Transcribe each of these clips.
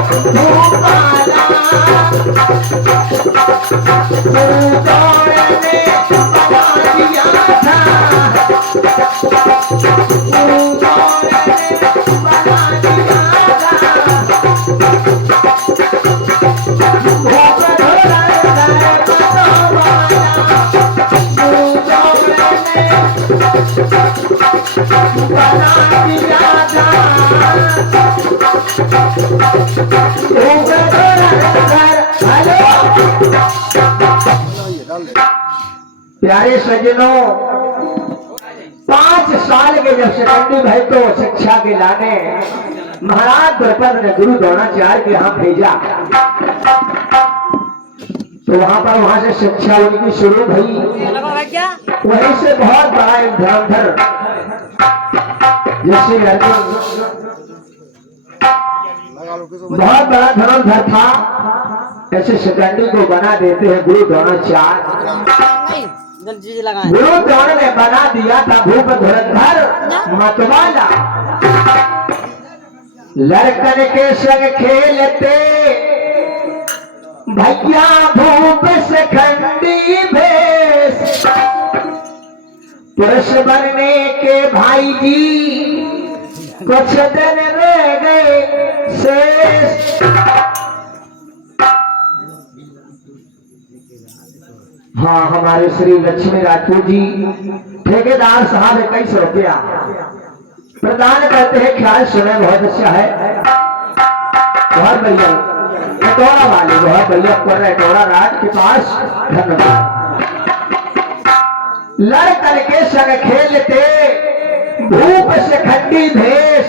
भूपाला दौड़ ने बना दिया था प्यारे सज्जनों 5 साल के जब सेकेंडरी भाई तो शिक्षा के लाने महाराज द्रौपद ने गुरु द्रोणाचार्य के यहाँ भेजा तो वहां से शिक्षा उनकी शुरू हुई। वहीं से बहुत बड़ा एक धनुर्धर जैसे अर्जुन बहुत बड़ा धनुर्धर था ऐसे सेकेंडरी को बना देते हैं गुरु द्रोणाचार्य। गुरु द्रोण ने बना दिया था भूप धुरंधर मतवाला। लड़कन के संग खेलते भैया भूप शिखंडी भेष पुरुष बनने के भाई जी कुछ दिन रह गए शेष। हाँ हमारे श्री लक्ष्मी राजपूत जी ठेकेदार साहब 21 रुपया प्रदान करते हैं। ख्याल सुने बहुत अच्छा है बहुत बढ़िया एटोरा वाले बहुत बढ़िया कर रहे एटोरा राज के पास धन्यवाद। लड़ करके संग खेलते भूप शिखंडी भेष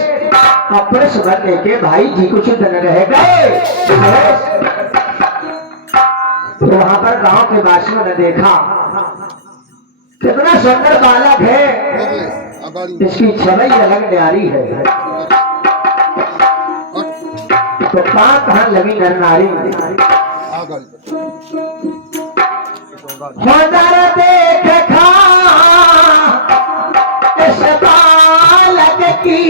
पुरुष बनने के भाई जी कुछ दिन रह गए। तो वहां पर गांव के वासियों ने देखा कितना सुंदर बालक है इसकी छवि अलग न्यारी है। तो कहां लगी नर नारी देख खा इस बालक की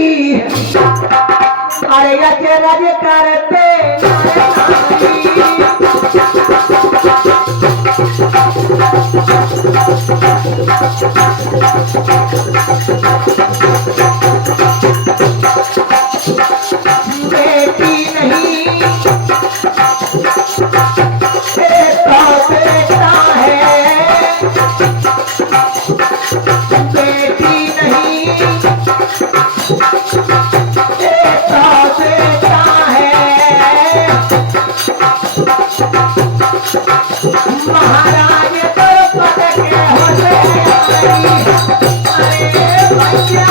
अरे अचरज करते बेटी नहीं बेटा बेटा है बेटी नहीं बेटा बेटा है। महाराज द्रौपद के होते अरे भैया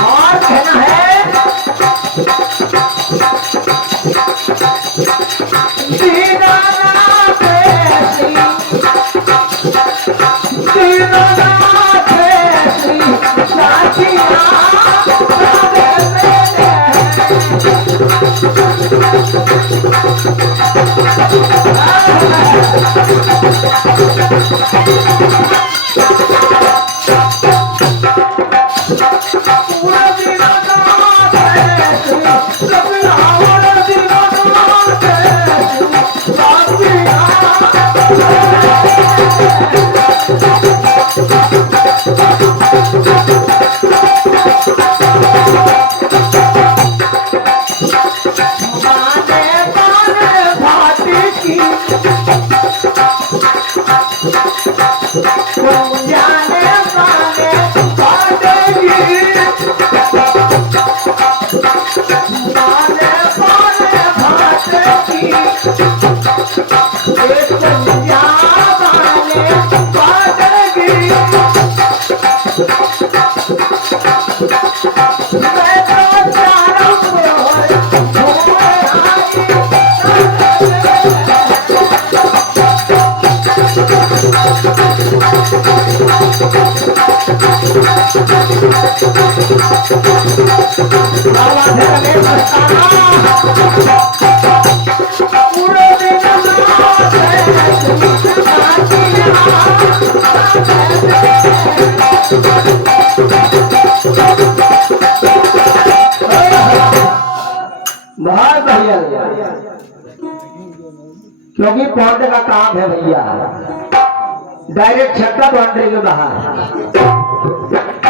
और कहना है दीनानाथ श्री दीनानाथ श्री साचिया पूरे दिन क्योंकि पौंड का काम है भैया, डायरेक्ट छक्का बाउंड्री के बाहर।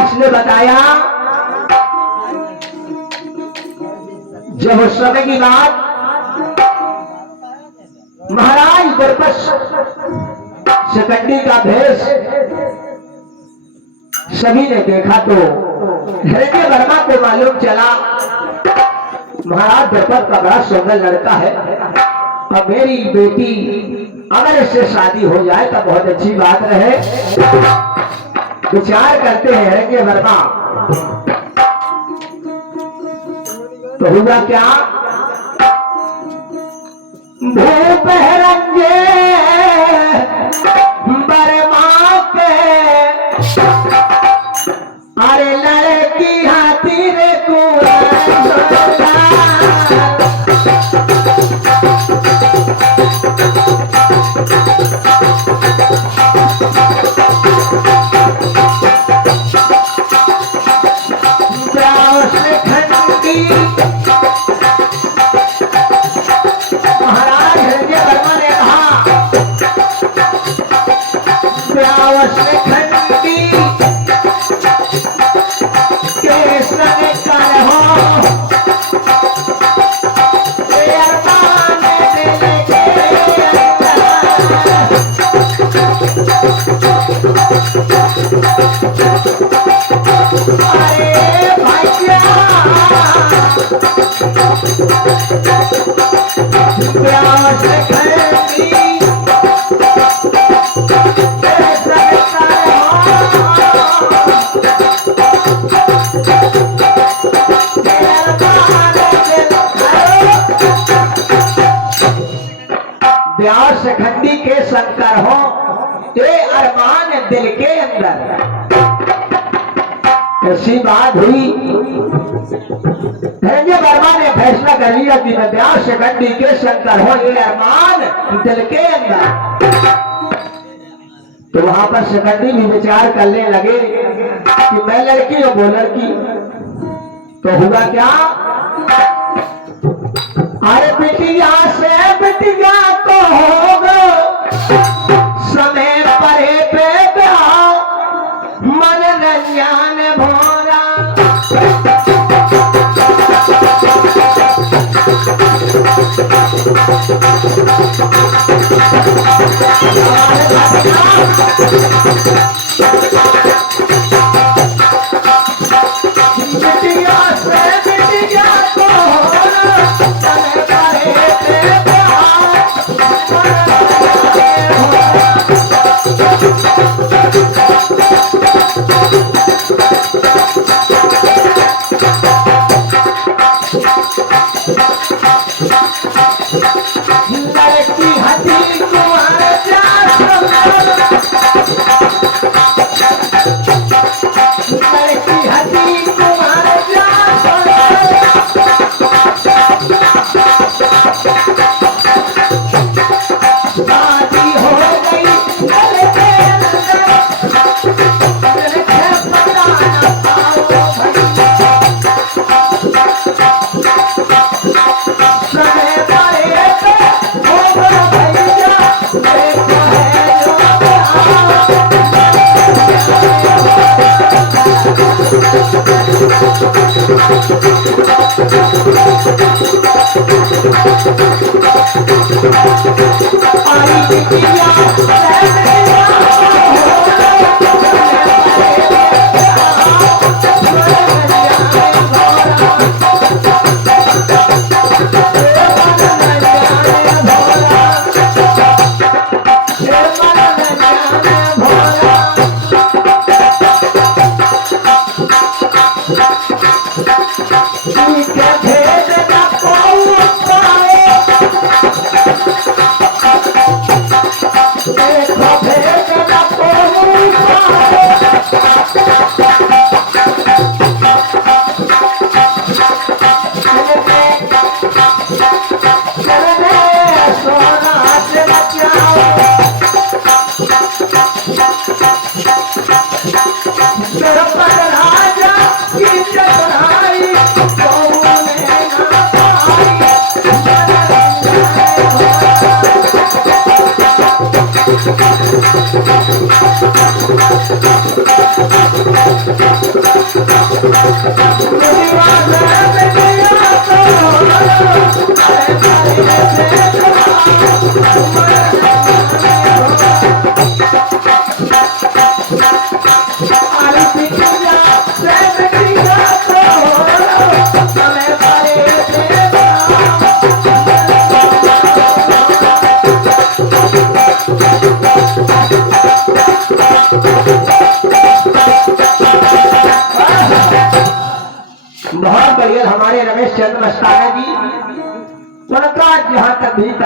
इसने बताया जब उस समय की बात, महाराज द्रपद शिखंडी का भेष सभी ने देखा तो हिरण्य वर्मा को मालूम चला महाराज द्रपद का बड़ा सुंदर लड़का है और मेरी बेटी अगर इससे शादी हो जाए तो बहुत अच्छी बात रहे। विचार करते हैं हिरण्य वर्मा, तो हुआ क्या, भूप रंगे बर्मा के अरे लड़की हाथी रे शिखंडी के शंकर हो, ये अरमान दिल के अंदर। ऐसी बात हुई, हिरण्य वर्मा ने फैसला कर लिया कि मैं व्यास शिखंडी के शंकर हो, ये अरमान दिल के अंदर। तो वहां पर शिखंडी भी विचार करने लगे कि मैं लड़की और वो लड़की। तो हुआ क्या, अरे बिटिया से बिटिया को होगा समय परे पे मन रंजन भोरा। बिटिया से बिटिया को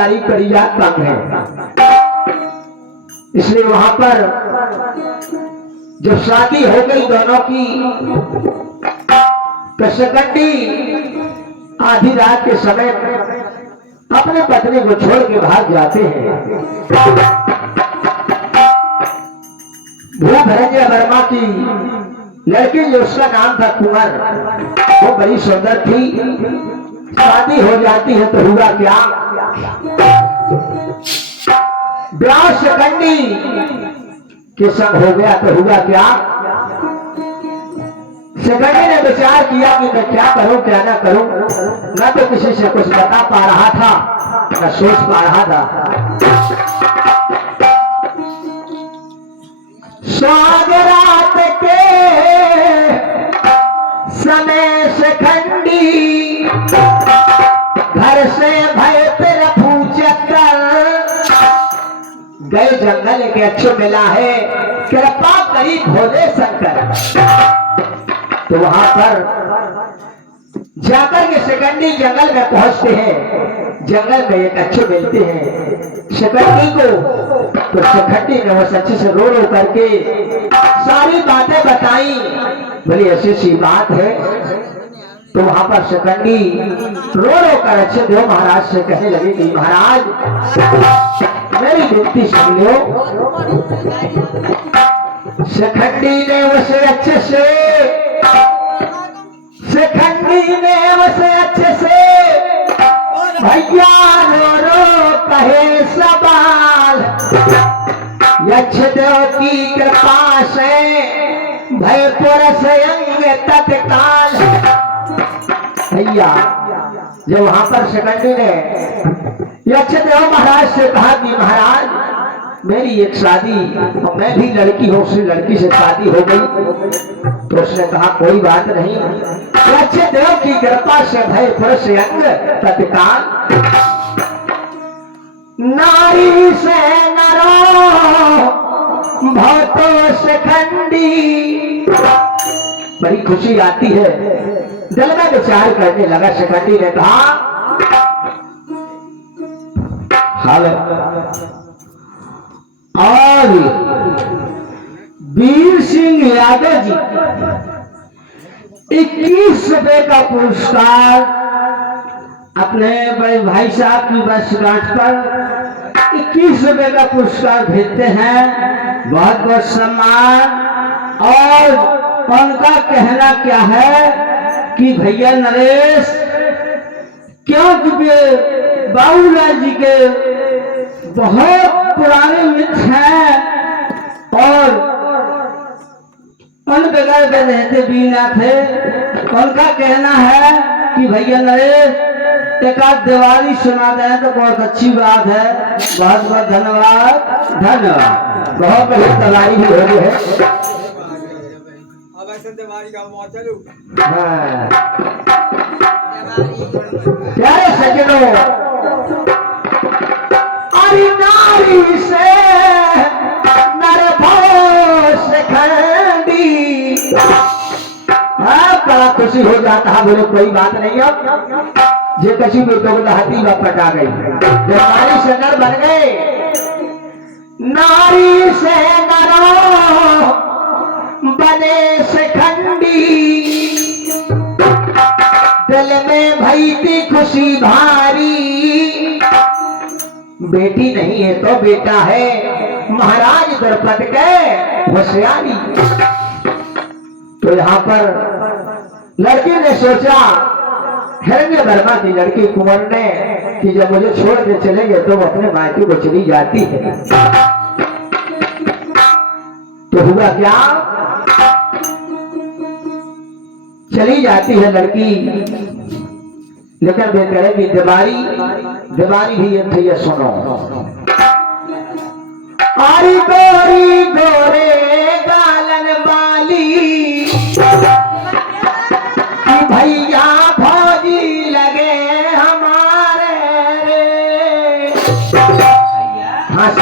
तारीख करिया तंग है। इसलिए वहां पर जब शादी हो गई दोनों की तो शिखंडी आधी रात के समय अपने पत्नी को छोड़ के भाग जाते हैं। भूभरंजा वर्मा की लड़की जो उसका नाम था कुंवर, वो बड़ी सुंदर थी। शादी हो जाती है तो हुआ क्या, ब्याह शिखंडी के संग हो गया तो हुआ क्या, शिखंडी ने विचार किया कि मैं क्या करूं क्या ना करूं। न तो किसी से कुछ बता पा रहा था न सोच पा रहा था। स्वागरात के समय शिखंडी घर से भय पर पूछकर गए जंगल के अच्छे मिला है, कृपा करी भोले शंकर। तो वहां पर जाकर के शिखंडी जंगल में पहुंचते हैं। जंगल में एक अच्छे मिलते हैं शिखंडी को। तो शिखंडी ने वो सच्चे से रो रो करके सारी बातें बताई। बोली ऐसी सी बात है। तो वहां पर शिखंडी रो रो कर अच्छे देव महाराज से कहने लगे कि महाराज मेरी विनती सुन लो। शिखंडी ने उसे अच्छे से भैया रो रो कहे सवाल, यक्षदेव की कृपा से भयपुर से अंग तत्काल। भैया जब वहां पर शिखंडी ने यक्षदेव महाराज से कहा कि महाराज मेरी एक शादी और मैं भी लड़की हूं, उसी लड़की से शादी हो गई। तो उसने कहा कोई बात नहीं, यक्षदेव की कृपा से भयपुर से अंग तत्काल। नारी से नरो भवतो शिखंडी। बड़ी खुशी आती है, दिल में विचार करने लगा। शिखंडी ने कहा हाल और वीर सिंह यादव जी 21 रुपए का पुरस्कार अपने बड़े भाई साहब की वर्षगांठ पर 21 रुपए का पुरस्कार भेजते हैं। बहुत बहुत सम्मान। और उनका कहना क्या है कि भैया नरेश क्योंकि बाबूलाल जी के बहुत पुराने मित्र हैं और उन बगैर में रहते भी ना थे। उनका कहना है कि भैया नरेश एक आध दिवाली सुना दें तो बहुत अच्छी बात है। बहुत बहुत धन्यवाद। धन्यवाद। बहुत बड़ी तैयारी भी हो गई है। प्यारे सज्जनों, नारी से नर शिखंडी। बड़ा खुशी हो जाता है। बोले कोई बात नहीं, अब जे कसी में तो हाथी वापस आ गई। जब नारी से नर बन गए, नारी से नर बने शिखंडी। दिल में भई थी खुशी भारी, बेटी नहीं है तो बेटा है, महाराज द्रौपद के होशियारी। तो यहाँ पर लड़की ने सोचा, हिरण्य वर्मा की लड़की कुंवर ने, कि जब मुझे छोड़ के चलेंगे तो वो अपने मायके को चली जाती है। तो हुआ क्या, चली जाती है लड़की। लेकिन वे कहेगी दिवाली भी ये थी, ये सुनो। आरी गोरी गोरे गालन वाली भैया भौजी लगे हमारे रे, हंस